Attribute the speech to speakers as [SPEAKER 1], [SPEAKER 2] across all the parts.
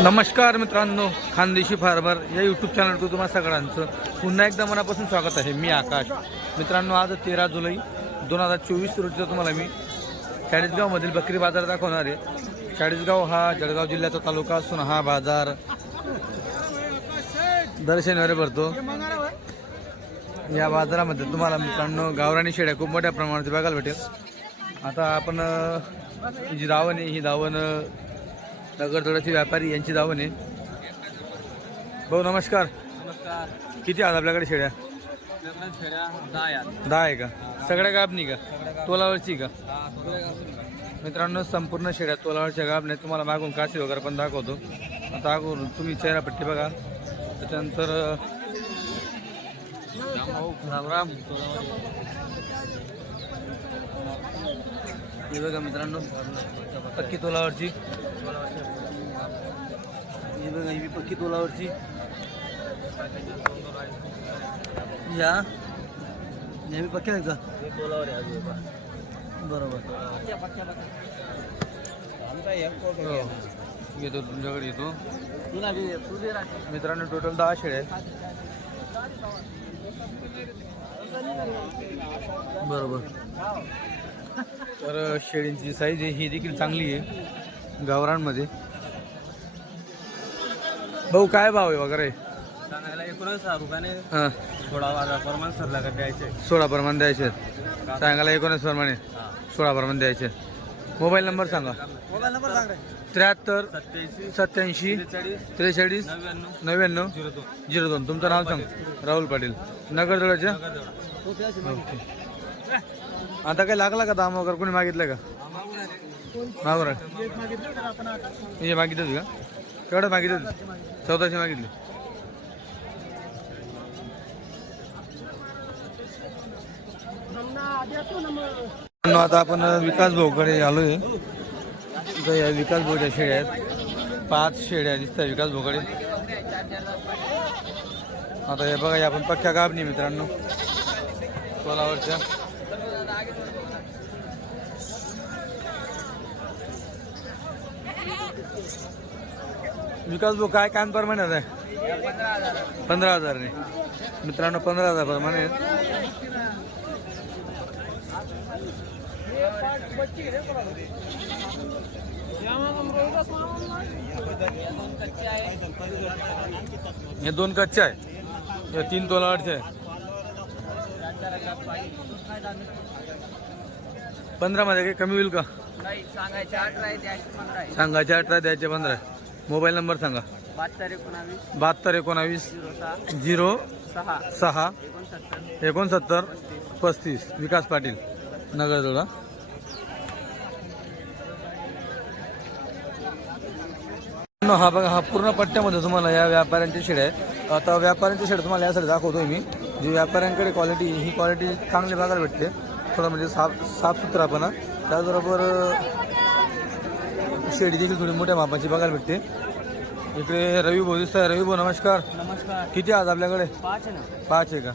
[SPEAKER 1] नमस्कार मित्रांनो खानदेशी फार्मर या यूट्यूब चॅनलवर तुम्हाला सगळ्यांचं पुन्हा एकदा मनापासून स्वागत आहे. मी आकाश. मित्रांनो आज तेरा जुलै दोन हजार चोवीस रोजीचा तुम्हाला मी चाळीसगावमधील बकरी बाजार दाखवणार आहे. चाळीसगाव हा जळगाव जिल्ह्याचा तालुका असून हा बाजार दर शनिवारी भरतो. या बाजारामध्ये तुम्हाला मित्रांनो गावरानी शेळ्या खूप मोठ्या प्रमाणात बघायला भेटेल. आता आपण ही जी दावण आहे ही दावण अं, नगरतोड्याचे व्यापारी यांची दावण आहे भाऊ नमस्कार. नमस्कार. किती आहेत आपल्याकडे शेळ्या?
[SPEAKER 2] फेऱ्या
[SPEAKER 1] दहा आहे का? सगळ्या गाबनी का? तोलावरची का. मित्रांनो संपूर्ण शेळ्या तोलावरच्या गाबने तुम्हाला मागून काशी वगैरे पण दाखवतो. आता अगोदर तुम्ही चेहरापट्टी बघा. त्याच्यानंतर राम. राम. हे बघा मित्रांनो पक्की तोलावरची. ही बघा ही पक्की तोलावरची. या. बी पक्की आहेत का? बरोबर. हो. येतो तुमच्याकडे येतो. मित्रांनो टोटल दहा शेळ्या आहेत. बरोबर. तर शेळींची साईज आहे ही देखील चांगली आहे गावरांमध्ये भाऊ काय भाव आहे वगैरे?
[SPEAKER 2] सांगायला एकोणीस हजार रुपयाने हां. थोडा बाजार प्रमाण सरला द्यायचे.
[SPEAKER 1] सोळा प्रमाणे द्यायचे. सांगायला एकोणीस प्रमाणे. सोळा प्रमाणे द्यायचे. मोबाईल नंबर सांगा. मोबाईल नंबर सांग. त्र्याहत्तर सत्याऐंशी त्रेचाळीस नव्याण्णव झिरो दोन. तुमचं नाव सांग. राहुल पाटील. नगरजोळाच्या ओके. आता काय लागला का दाम वगैरे? कोणी मागितलं का? मागून हे मागितलं होती का? केवढं मागितलं होती? चौदाशे मागितले. आता आपण विकास भाऊकडे आलोय. इथं या विकास भाऊच्या शेळ्या आहेत. पाच शेळ्या दिसतात विकास भाऊकडे आता हे बघा आपण पक्क्या गाबणी मित्रांनो. कोलावरच्या. विकास भाऊ काय काम प्रमाणे आहे? पंधरा हजारने. मित्रांनो पंधरा हजार प्रमाणे आहेत. हे दोन कच्चे आहे. हे तीन तोलावरचे आहे. पंधरा मध्ये काही कमी होईल का? सांगायचे अठरा द्यायचे पंधरा मोबाईल नंबर सांगा.
[SPEAKER 2] बहात्तर एकोणावीस
[SPEAKER 1] बहात्तर एकोणावीस झिरो सहा एकोणसत्तर पस्तीस. विकास पाटील नगरजोडा. हा बघा हा पूर्ण पट्ट्यामध्ये तुम्हाला या व्यापाऱ्यांची शेड आहे. आता व्यापाऱ्यांची शेड तुम्हाला यासाठी दाखवतोय मी. जी व्यापाऱ्यांकडे क्वालिटी ही क्वालिटी चांगली बघायला भेटते. थोडं म्हणजे साफ साफसुथरापणा. त्याचबरोबर शेडी देखील थोडी मोठ्या मापाची बघायला भेटते. इकडे रवी भाऊ दिसत आहे रवी भाऊ नमस्कार. नमस्कार. किती आज आपल्याकडे? पाच आहे आहे का?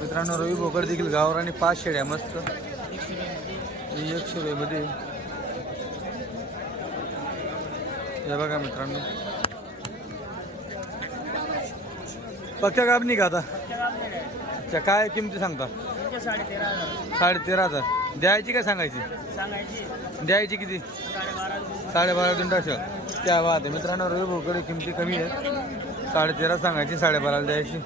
[SPEAKER 1] मित्रांनो रवी भोकड देखील गावावर आणि पाच शेड्या मस्त. ही एकशे रुपयामध्ये हे बघा मित्रांनो. पक्क्या नाही का आता. अच्छा काय किमती सांगता? साडे तेरा हजार. द्यायची काय सांगायची? द्यायची किती? साडेबारा दोन दिन टाकशा त्या वाद मित्रांनो रवी भोकडे किमती कमी आहेत. साडेतेरा सांगायची साडेबाराला द्यायची.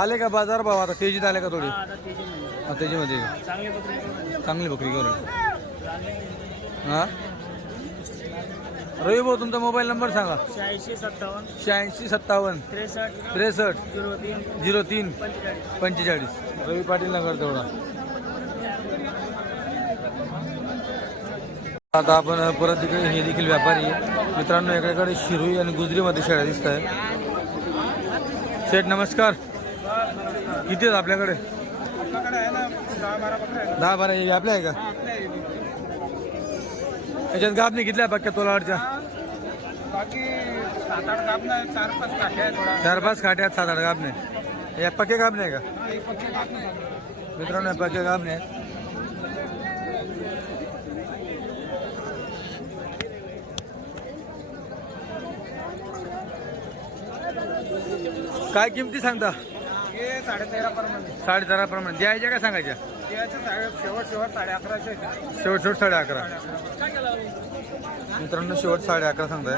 [SPEAKER 1] आले का बाजार भाव आता? तेजीत आले का थोडी?
[SPEAKER 2] आता तेजी म्हणजे हा, तेजीमध्ये. आहे चांगले बकरी
[SPEAKER 1] का? चांगली बकरी करून हा? रवी भाऊ तुमचा मोबाईल नंबर सांगा.
[SPEAKER 2] शहाऐंशी सत्तावन्न.
[SPEAKER 1] शहाऐंशी सत्तावन्न.
[SPEAKER 2] त्रेसष्ट. त्रेसष्ट. झिरो तीन. झिरो तीन. पंचेचाळीस.
[SPEAKER 1] पंचेचाळीस. रवी पाटील नगर तेवढा. आता आपण परत तिकडे हे देखील व्यापारी आहे. मित्रांनो एकाकडे शिरोई आणि गुजरीमध्ये शेळ्या दिसत आहे शेठ नमस्कार. किती आहेत आपल्याकडे. दहा बारा हे आपल्या आहे का? याच्यात गाब नाही घेतल्या पक्क्या
[SPEAKER 2] नाही चार पाच काठ्या आहे थोडा.
[SPEAKER 1] चार पाच खाट्यात सात आठ गाबणे. या पक्के का? काप नाही झाले. मित्रांनो पक्के गाबणे आहेत. काय किमती सांगता?
[SPEAKER 2] हे साडे तेरा प्रमाणे.
[SPEAKER 1] साडे तेरा प्रमाणे. द्यायच्या का सांगायच्या?
[SPEAKER 2] त्याचे साडे शेवट शेवट साडे अकराशे.
[SPEAKER 1] शेवट शेवट साडे अकरा. मित्रांनो शेवट साडे अकरा सांगताय.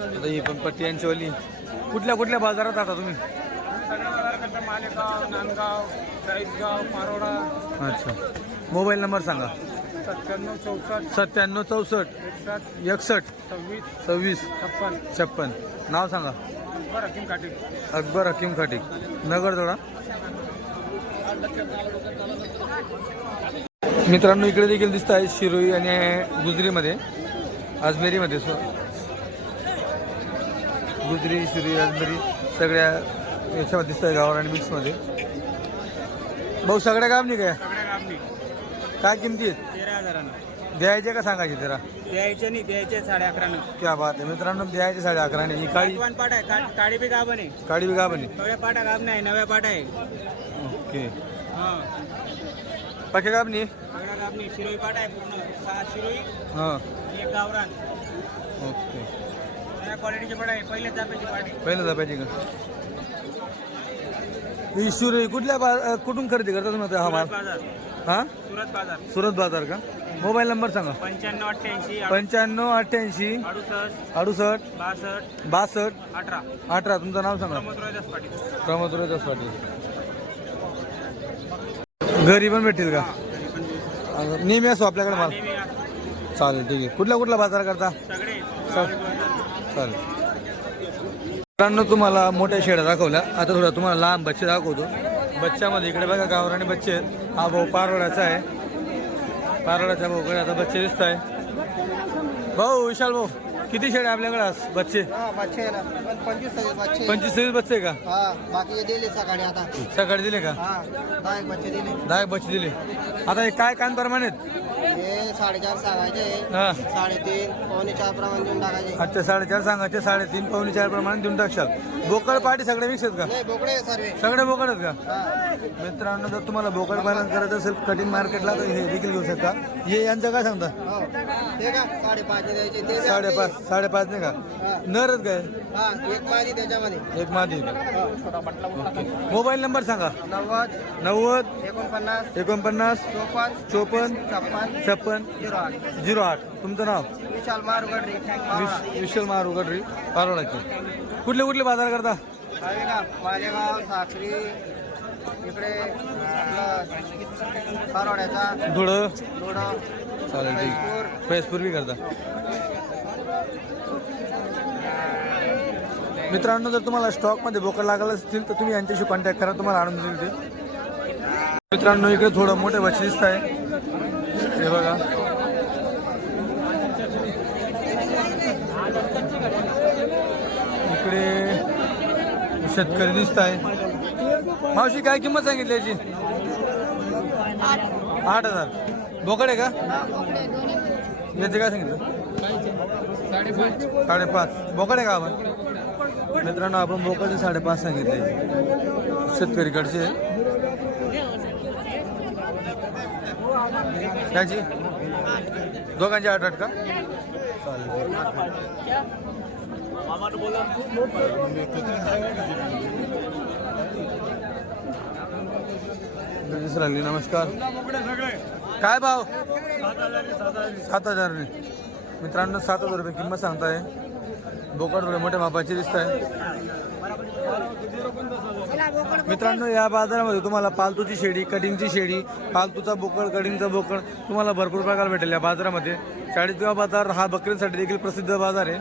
[SPEAKER 1] आता ही पण पट्टी यांची वाली कुठल्या कुठल्या बाजारात आता तुम्ही?
[SPEAKER 2] सगळ्या मालेगाव नांदगाव चाळीसगाव पारोडा
[SPEAKER 1] अच्छा. मोबाईल नंबर सांगा.
[SPEAKER 2] सत्त्याण्णव चौसष्ट.
[SPEAKER 1] सत्त्याण्णव चौसष्ट.
[SPEAKER 2] एकसष्ट. एकसष्ट. सव्वीस. सव्वीस. छप्पन.
[SPEAKER 1] छप्पन. नाव सांगा. बरं हकीम काटे अकबर हकीम खाटी. नगर थोडा मित्रांनो इकडे देखील दिसत आहे शिरोई आणि गुजरीमध्ये अजमेरीमध्ये. सो गुजरी शिरोई अजमेरी सगळ्या याच्यामध्ये दिसत आहे गावर आणि मिक्समध्ये भाऊ सगळ्या काम नाही काय? सगळ्या गावनी. काय किमती आहेत?
[SPEAKER 2] हजारानं
[SPEAKER 1] द्यायचे का सांगायचे जरा?
[SPEAKER 2] द्यायचे नाही द्यायचे साडे अकरानं
[SPEAKER 1] क्या बात आहे. मित्रांनो द्यायचे साडे अकरा आणि ही
[SPEAKER 2] काळी वन पाट आहे का- काळी बी गाभण आहे. काळी बी गाभणी नव्या पाटा गाभ नाही नव्या पाट आहे. ओके.
[SPEAKER 1] हा. गाभणी? सगळ्या
[SPEAKER 2] गाभणी शिरोई पाट आहे पूर्ण. सहा शिरोई हां. एक गावरान. ओके. या क्वालिटीची पाट आहे पहिल्या जापेची पाट. आहे
[SPEAKER 1] पहिलं जपायची का? शिरोई कुठल्या बा कुठून खरेदी करता तुम्ही आता हा माल? बाजार. हा? सुरत बाजार. सुरत बाजार का? मोबाईल नंबर सांगा.
[SPEAKER 2] पंच्याण्णव अठ्ठ्याऐंशी
[SPEAKER 1] पंच्याण्णव अठ्ठ्याऐंशी
[SPEAKER 2] अडुसष्ट. अडुसष्ट बासष्ट.
[SPEAKER 1] बासष्ट अठरा. अठरा. तुमचं नाव सांगा. प्रमोद रोहिदास पाटील. प्रमोद रोहिदास पाटील. घरी पण भेटतील का? नेहमी असो आपल्याकडे माल. नेहमी. चालेल ठीक आहे. कुठल्या कुठला बाजार करता? सगळे. चालेल. मित्रांनो तुम्हाला मोठ्या शेड्या दाखवल्या. आता थोडा तुम्हाला लहान बच्चे दाखवतो. बच्च्यामध्ये इकडे बघा गावराने बच्चे आहेत. हा भाऊ पारोड्याचा आहे. पारोड्याचा भाऊकडे आता बच्चे दिसत आहे भाऊ विशाल भाऊ किती शेड्या आपल्याकडे आज बच्चे?
[SPEAKER 2] हा आहे पंचवीस
[SPEAKER 1] सव्वीस बच्चे. आहे का? सकाळी दिले का? दहा एक बच्चे दिले. आता हे काय कान प्रमाणे आहेत
[SPEAKER 2] साडेचार सांगायचे. हा. साडेतीन पावणे चार प्रमाणे देऊन टाकायचे.
[SPEAKER 1] अच्छा साडेचार सांगायचे साडेतीन पावणे चार प्रमाणे देऊन टाकशाल. बोकड पाठी सगळे मिक्स आहेत का?
[SPEAKER 2] नाही बोकडे सर्व.
[SPEAKER 1] सगळे बोकड आहेत का? हा. मित्रांनो जर तुम्हाला बोकड पालन करायचं असेल कटिंग मार्केटला तर हे देखील घेऊ शकता. हे यांचं काय सांगता? हो.
[SPEAKER 2] ते का? साडेपाचशे द्यायचे ते
[SPEAKER 1] बी साडेपाच साडेपाच नाही का. नरच काय?
[SPEAKER 2] हा एक माझी त्याच्यामध्ये.
[SPEAKER 1] एक मादी. आहे हो, मोबाईल नंबर सांगा. नव्वद नव्वद
[SPEAKER 2] एकोणपन्नास
[SPEAKER 1] एकोणपन्नास चोपन्न चोपन्न छप्पन छप्पन झिरो आठ. झिरो आठ. तुमचं नाव?
[SPEAKER 2] विशाल मारुगडरी.
[SPEAKER 1] विश विशाल महार उघडरी पारोळाचे. कुठले कुठले बाजार करता?
[SPEAKER 2] का मालेगाव साखरी इकडे आपलं खारोड्याचा धुळं. थोडं
[SPEAKER 1] चालेल ठीक. फैसपूर बी करता. मित्रांनो जर तुम्हाला स्टॉकमध्ये बोकड लागला असतील तर तुम्ही यांच्याशी कॉन्टॅक्ट करा तुम्हाला आणून देतील ते. मित्रांनो इकडे थोडं मोठे बच्चे दिसत आहे हे बघा. इकडे शेतकरी दिसत आहे मावशी काय किंमत सांगितली याची? आठ हजार. बोकड आहे का? याचे काय सांगितलं? साडेपाच. बोकड आहे का आपण मित्रांनो आपण बोकडचे साडेपाच सांगितले. शेतकरीकडचे. त्याची? दोघांची आठ आठ का? चालेल नमस्कार. काय भाव? सात हजार मित्रांनो सात हजार रुपये किंमत सांगताय. बोकड थोडे मोठ्या मापाचे दिसत आहे मित्रांनो या बाजारामध्ये तुम्हाला पालतूची शेडी कटिंगची शेडी पालतूचा बोकड कटिंगचा बोकड तुम्हाला भरपूर प्रकार भेटेल या बाजारामध्ये. चाळीसगाव बाजार हा बकरीसाठी देखील प्रसिद्ध बाजार आहे.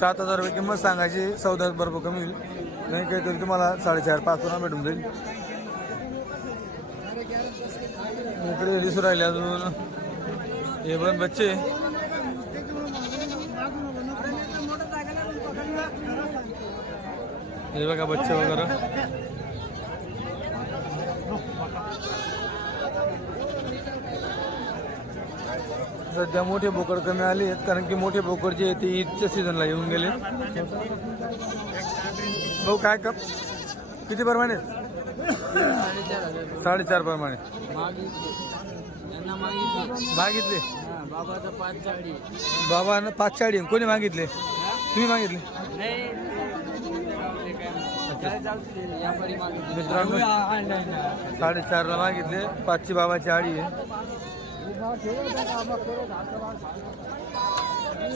[SPEAKER 1] सात हजार रुपये किंमत सांगायची चौदा बरोबर कमी होईल. नाही काहीतरी तुम्हाला साडेचार पाच पुन्हा भेटून जाईल. इकडे दिसू राहिले अजून. हे पण बच्चे. हे बघा बच्चे वगैरे. सध्या मोठे बोकड कमी आले आहेत कारण की मोठे बोकड जे ते ईदच्या सीझनला येऊन गेले. भाऊ काय कप? किती प्रमाणे साडेचार प्रमाणे. मागितली.
[SPEAKER 2] बाबाचा पाच चाळी.
[SPEAKER 1] बाबा पाच चाळी. कोणी मागितले? तुम्ही मागितले? मित्रांनो साडेचारला मागितले. पाचशे बाबाची आडी आहे.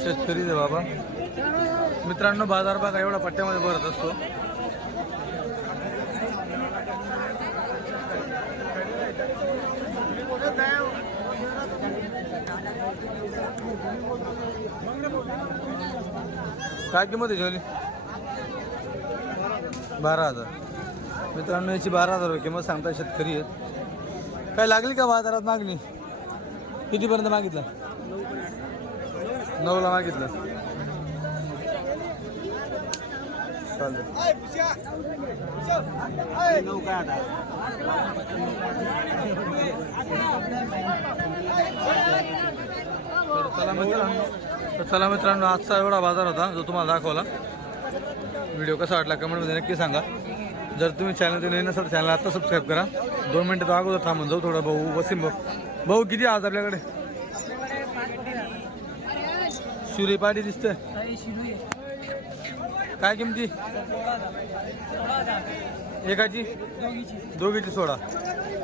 [SPEAKER 1] शेतकरी बाबा. मित्रांनो बाजार बघा एवढा पट्ट्यामध्ये भरत असतो. काय किंमत आहे जेवली? बारा हजार. मित्रांनो याची बारा हजार रुपये किंमत सांगता शेतकरी आहेत. काय लागली का बाजारात मागणी? कितीपर्यंत मागितलं? नऊला मागितलं. चालेल. तर चला मित्रांनो तर चला मित्रांनो आजचा एवढा बाजार होता जो तुम्हाला दाखवला. व्हिडिओ कसा वाटला कमेंटमध्ये नक्की सांगा. जर तुम्ही चॅनल नवीन असाल चॅनल आता सबस्क्राईब करा. दोन मिनटं तर अगोदर थांबून जाऊ थोडं भाऊ वसीम भाऊ. भाऊ किती आज आपल्याकडे? शिरी पाटी दिसते. काय किमती? एकाची? दोघीची. सोडा.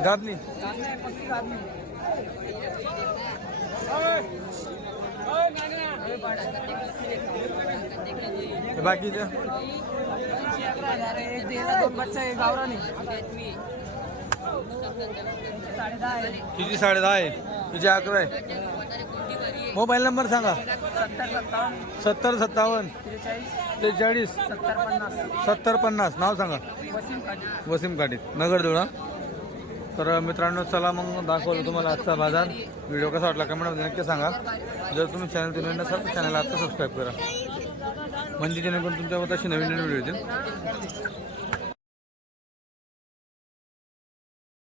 [SPEAKER 1] गाबली बाकीचं? किती साडे दहा आहे? किती अकरा आहे? मोबाईल नंबर सांगा. सत्तर सत्तावन्न. त्रेचाळीस. सत्तर पन्नास. नाव सांगा. वसीम काठी नगर काटीत तर मित्रांनो चला मग दाखवलं तुम्हाला आजचा बाजार. व्हिडिओ कसा वाटला कमेंटमध्ये नक्की सांगा. जर तुम्ही चॅनल तुम्ही नसाल तर चॅनलला आत्ता सबस्क्राईब करा. म्हणजे जेणेकरून तुमच्यावर तशी नवीन नवीन व्हिडिओ येतील.